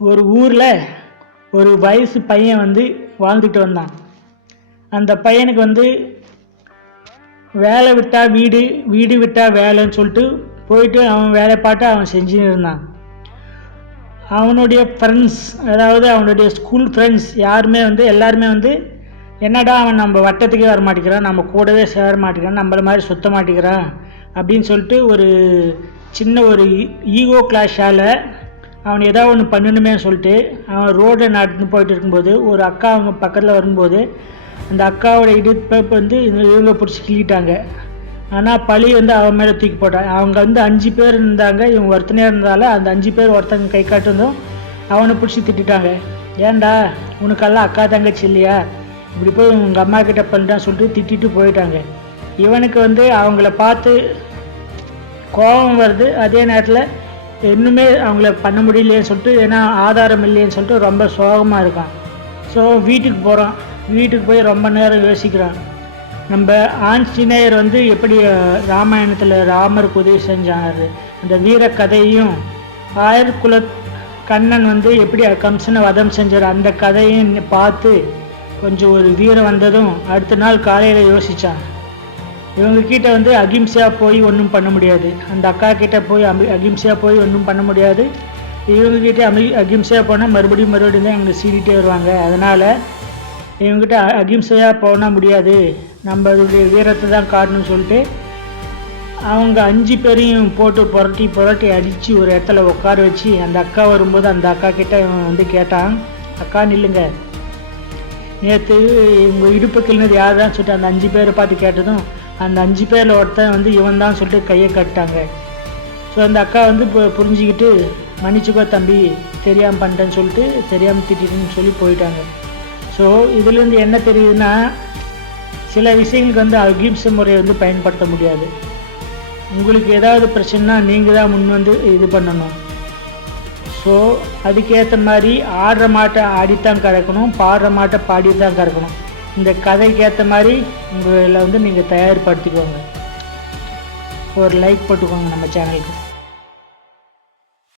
ஒரு ஊரில் ஒரு வயசு பையன் வந்து வாழ்ந்துட்டு வந்தான். அந்த பையனுக்கு வந்து வேலை விட்டால் வீடு, வீடு விட்டால் வேலைன்னு சொல்லிட்டு போயிட்டு அவன் வேலை பார்த்து அவன் செஞ்சுன்னு இருந்தான். அவனுடைய ஃப்ரெண்ட்ஸ், அதாவது அவனுடைய ஸ்கூல் ஃப்ரெண்ட்ஸ் எல்லாருமே வந்து என்னடா அவன் நம்ம வட்டத்துக்கே வர மாட்டேங்கிறான், நம்ம கூடவே சேர மாட்டேங்கிறான், நம்மள மாதிரி சுத்த மாட்டேங்கிறான் அப்படின்னு சொல்லிட்டு ஒரு சின்ன ஒரு ஈகோ கிளாஷால் அவன் ஏதாவது ஒன்று பண்ணணுமே சொல்லிட்டு அவன் ரோடை நடந்து போயிட்டு இருக்கும்போது ஒரு அக்கா அவங்க பக்கத்தில் வரும்போது அந்த அக்காவோட இடுப்பை வந்து இவங்க பிடிச்சி கிள்ளிட்டாங்க. ஆனால் பழி வந்து அவன் மேலே தூக்கி போட்டான். அவங்க வந்து 5 பேர் இருந்தாங்க, இவங்க ஒருத்தனையாக இருந்தாலும் அந்த 5 பேர் ஒருத்தங்க கை காட்டுறதும் அவனை பிடிச்சி திட்டாங்க. ஏன்டா உனக்கெல்லாம் அக்கா தங்கச்சி இல்லையா, இப்படி போய் உங்கள் அம்மா கிட்ட பண்ணுறான்னு சொல்லிட்டு திட்டிட்டு போயிட்டாங்க. இவனுக்கு வந்து அவங்கள பார்த்து கோபம் வருது, அதே நேரத்தில் இன்னுமே அவங்கள பண்ண முடியலையேன்னு சொல்லிட்டு, ஏன்னா ஆதாரம் இல்லையேன்னு சொல்லிட்டு ரொம்ப சோகமாக இருக்கான். ஸோ வீட்டுக்கு போகிறான். வீட்டுக்கு போய் ரொம்ப நேரம் யோசிக்கிறான். நம்ம ஆஞ்சநேயர் வந்து எப்படி ராமாயணத்தில் ராமருக்கு உதவி செஞ்சார், அந்த வீர கதையும் ஆயர்குல கண்ணன் வந்து எப்படி கம்சனை வதம் செஞ்சார் அந்த கதையும் பார்த்து கொஞ்சம் ஒரு வீரம் வந்ததும் அடுத்த நாள் காலையில் யோசித்தான். இவங்கக்கிட்ட வந்து அகிம்சையாக போய் ஒன்றும் பண்ண முடியாது, அந்த அக்கா கிட்டே போய் அகிம்சையாக போய் ஒன்றும் பண்ண முடியாது, இவங்கக்கிட்ட அகிம்சையாக போனால் மறுபடியும் தான் எங்களை சீடிட்டே வருவாங்க. அதனால் இவங்ககிட்ட அகிம்சையாக போனால் முடியாது, நம்ம அதோடைய வீரத்தை தான் காட்டணும்னு சொல்லிட்டு அவங்க 5 பேரையும் போட்டு புரட்டி அடித்து ஒரு இடத்துல உட்கார வச்சு அந்த அக்கா வரும்போது அந்த அக்கா கிட்ட இவன் வந்து கேட்டான், அக்கா நில்லுங்க, நேற்று உங்கள் இடுப்பு கிள்னது யார் தான் சொல்லிட்டு அந்த 5 பேரை பார்த்து கேட்டதும் அந்த 5 பேரில் ஒருத்தன் வந்து இவன் தான் சொல்லிட்டு கையை கட்டாங்க. ஸோ அந்த அக்கா வந்து புரிஞ்சுக்கிட்டு மன்னிச்சுக்கோ தம்பி, தெரியாமல் பண்ணிட்டேன்னு சொல்லிட்டு தெரியாமல் திட்டிட்டுன்னு சொல்லி போயிட்டாங்க. ஸோ இதுலேருந்து என்ன தெரியுதுன்னா, சில விஷயங்களுக்கு வந்து அகிம்சை முறையை வந்து பயன்படுத்த முடியாது. உங்களுக்கு ஏதாவது பிரச்சனைனா நீங்கள் தான் முன் வந்து இது பண்ணணும். ஸோ அதுக்கேற்ற மாதிரி ஆடுற மாட்டை ஆடித்தான் கிடக்கணும், பாடுற மாட்டை பாடி தான் கிடக்கணும். இந்த கதைக்கு ஏற்ற மாதிரி உங்களை வந்து நீங்கள் தயார்படுத்திக்கோங்க. ஒரு லைக் போட்டுக்கோங்க நம்ம சேனலுக்கு.